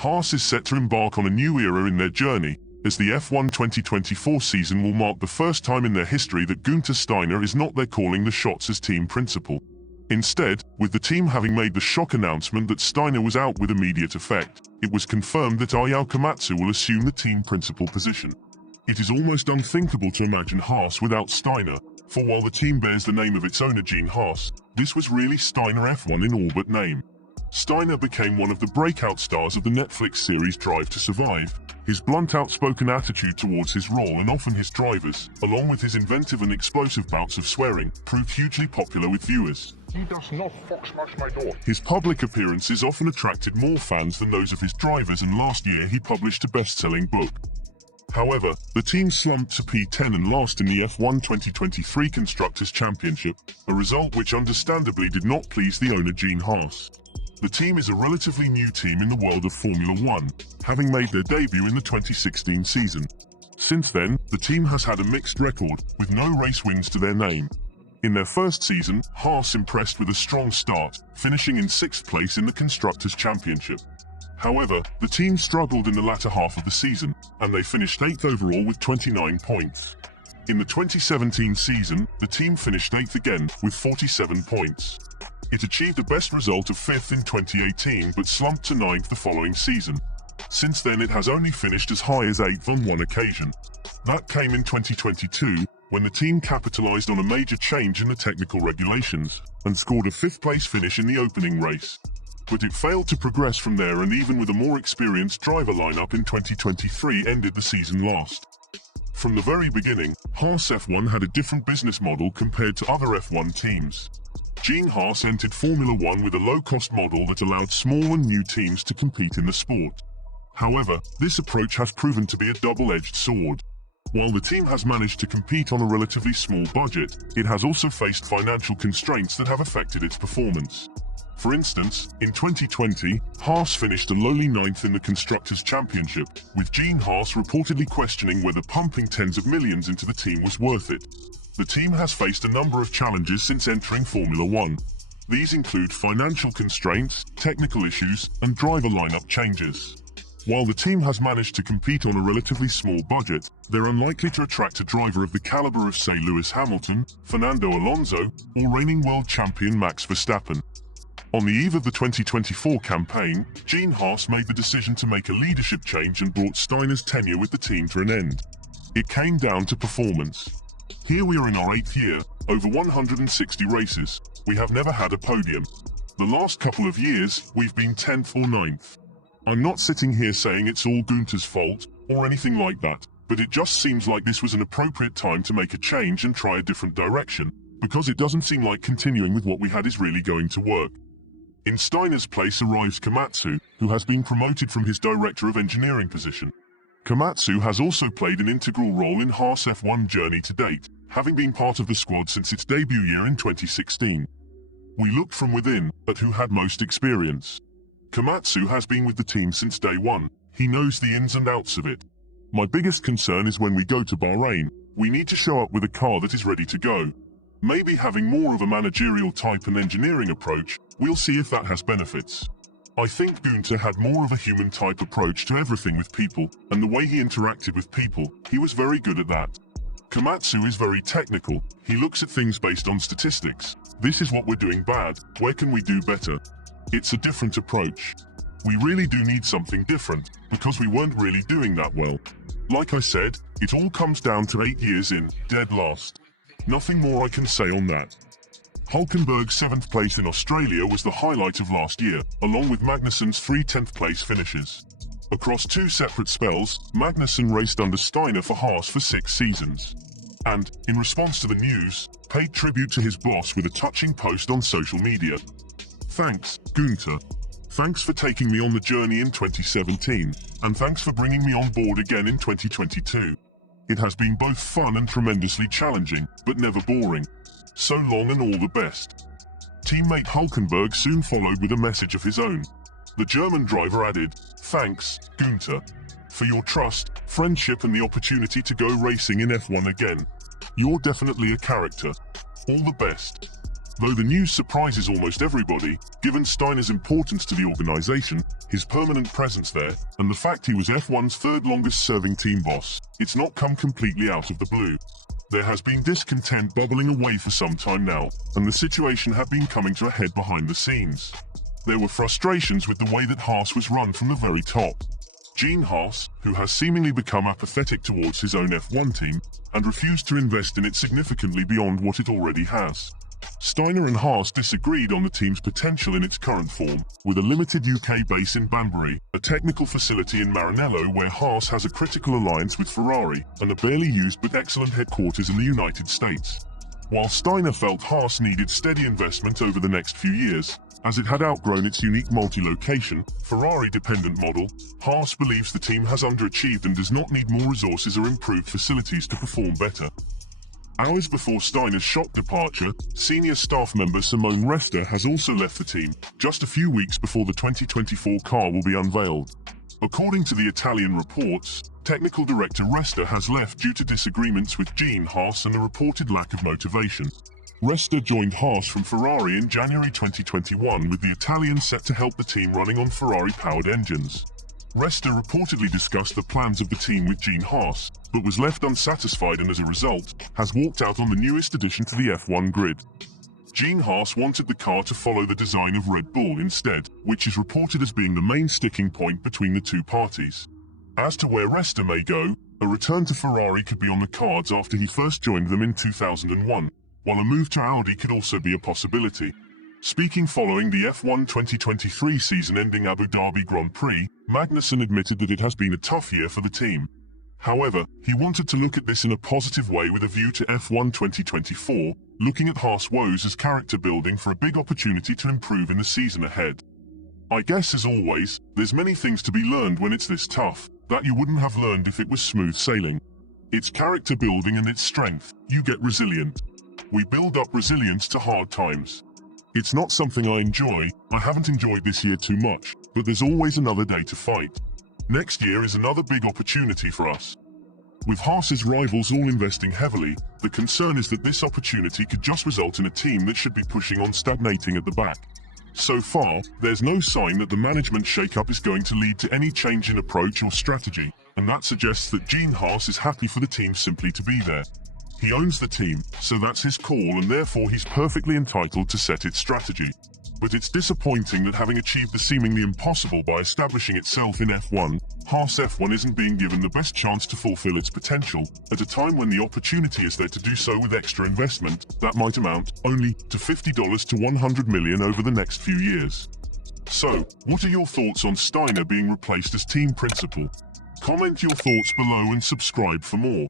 Haas is set to embark on a new era in their journey, as the F1 2024 season will mark the first time in their history that Guenther Steiner is not there calling the shots as team principal. Instead, with the team having made the shock announcement that Steiner was out with immediate effect, it was confirmed that Ayao Komatsu will assume the team principal position. It is almost unthinkable to imagine Haas without Steiner, for while the team bears the name of its owner Gene Haas, this was really Steiner F1 in all but name. Steiner became one of the breakout stars of the Netflix series Drive to Survive. His blunt, outspoken attitude towards his role and often his drivers, along with his inventive and explosive bouts of swearing, proved hugely popular with viewers. He does not fox smash my door. His public appearances often attracted more fans than those of his drivers, and last year he published a best-selling book. However, the team slumped to P10 and last in the F1 2023 Constructors' Championship, a result which understandably did not please the owner Gene Haas. The team is a relatively new team in the world of Formula One, having made their debut in the 2016 season. Since then, the team has had a mixed record, with no race wins to their name. In their first season, Haas impressed with a strong start, finishing in 6th place in the Constructors' Championship. However, the team struggled in the latter half of the season, and they finished 8th overall with 29 points. In the 2017 season, the team finished 8th again, with 47 points. It achieved a best result of 5th in 2018 but slumped to 9th the following season. Since then it has only finished as high as 8th on one occasion. That came in 2022, when the team capitalized on a major change in the technical regulations, and scored a 5th place finish in the opening race. But it failed to progress from there, and even with a more experienced driver lineup in 2023 ended the season last. From the very beginning, Haas F1 had a different business model compared to other F1 teams. Gene Haas entered Formula One with a low-cost model that allowed small and new teams to compete in the sport. However, this approach has proven to be a double-edged sword. While the team has managed to compete on a relatively small budget, it has also faced financial constraints that have affected its performance. For instance, in 2020, Haas finished a lowly 9th in the Constructors' Championship, with Gene Haas reportedly questioning whether pumping tens of millions into the team was worth it. The team has faced a number of challenges since entering Formula One. These include financial constraints, technical issues, and driver lineup changes. While the team has managed to compete on a relatively small budget, they're unlikely to attract a driver of the caliber of, say, Lewis Hamilton, Fernando Alonso, or reigning world champion Max Verstappen. On the eve of the 2024 campaign, Gene Haas made the decision to make a leadership change and brought Steiner's tenure with the team to an end. It came down to performance. Here we are in our 8th year, over 160 races. We have never had a podium. The last couple of years, we've been 10th or 9th. I'm not sitting here saying it's all Guenther's fault, or anything like that, but it just seems like this was an appropriate time to make a change and try a different direction, because it doesn't seem like continuing with what we had is really going to work. In Steiner's place arrives Komatsu, who has been promoted from his Director of Engineering position. Komatsu has also played an integral role in Haas F1 journey to date, having been part of the squad since its debut year in 2016. We looked from within at who had most experience. Komatsu has been with the team since day one. He knows the ins and outs of it. My biggest concern is when we go to Bahrain, we need to show up with a car that is ready to go. Maybe having more of a managerial type and engineering approach, we'll see if that has benefits. I think Guenther had more of a human-type approach to everything with people, and the way he interacted with people, he was very good at that. Komatsu is very technical. He looks at things based on statistics. This is what we're doing bad, where can we do better? It's a different approach. We really do need something different, because we weren't really doing that well. Like I said, it all comes down to 8 years in, dead last. Nothing more I can say on that. Hulkenberg's 7th place in Australia was the highlight of last year, along with Magnussen's 3 10th place finishes. Across 2 separate spells, Magnussen raced under Steiner for Haas for 6 seasons. And, in response to the news, paid tribute to his boss with a touching post on social media. Thanks, Guenther. Thanks for taking me on the journey in 2017, and thanks for bringing me on board again in 2022. It has been both fun and tremendously challenging, but never boring. So long and all the best. Teammate Hulkenberg soon followed with a message of his own. The German driver added, "Thanks, Guenther, for your trust, friendship and the opportunity to go racing in F1 again. You're definitely a character. All the best." Though the news surprises almost everybody, given Steiner's importance to the organization, his permanent presence there, and the fact he was F1's third longest serving team boss, it's not come completely out of the blue. There has been discontent bubbling away for some time now, and the situation had been coming to a head behind the scenes. There were frustrations with the way that Haas was run from the very top. Gene Haas, who has seemingly become apathetic towards his own F1 team, and refused to invest in it significantly beyond what it already has. Steiner and Haas disagreed on the team's potential in its current form, with a limited UK base in Banbury, a technical facility in Maranello where Haas has a critical alliance with Ferrari, and a barely used but excellent headquarters in the United States. While Steiner felt Haas needed steady investment over the next few years, as it had outgrown its unique multi-location, Ferrari-dependent model, Haas believes the team has underachieved and does not need more resources or improved facilities to perform better. Hours before Steiner's shock departure, senior staff member Simone Resta has also left the team, just a few weeks before the 2024 car will be unveiled. According to the Italian reports, technical director Resta has left due to disagreements with Gene Haas and a reported lack of motivation. Resta joined Haas from Ferrari in January 2021, with the Italian set to help the team running on Ferrari-powered engines. Resta reportedly discussed the plans of the team with Gene Haas, but was left unsatisfied and as a result, has walked out on the newest addition to the F1 grid. Gene Haas wanted the car to follow the design of Red Bull instead, which is reported as being the main sticking point between the two parties. As to where Resta may go, a return to Ferrari could be on the cards after he first joined them in 2001, while a move to Audi could also be a possibility. Speaking following the F1 2023 season-ending Abu Dhabi Grand Prix, Magnussen admitted that it has been a tough year for the team. However, he wanted to look at this in a positive way with a view to F1 2024, looking at Haas woes as character building for a big opportunity to improve in the season ahead. I guess as always, there's many things to be learned when it's this tough, that you wouldn't have learned if it was smooth sailing. It's character building and its strength, you get resilient. We build up resilience to hard times. It's not something I enjoy, I haven't enjoyed this year too much, but there's always another day to fight. Next year is another big opportunity for us. With Haas's rivals all investing heavily, the concern is that this opportunity could just result in a team that should be pushing on stagnating at the back. So far, there's no sign that the management shakeup is going to lead to any change in approach or strategy, and that suggests that Gene Haas is happy for the team simply to be there. He owns the team, so that's his call and therefore he's perfectly entitled to set its strategy. But it's disappointing that having achieved the seemingly impossible by establishing itself in F1, Haas F1 isn't being given the best chance to fulfill its potential, at a time when the opportunity is there to do so with extra investment that might amount only to $50 to $100 million over the next few years. So, what are your thoughts on Steiner being replaced as team principal? Comment your thoughts below and subscribe for more.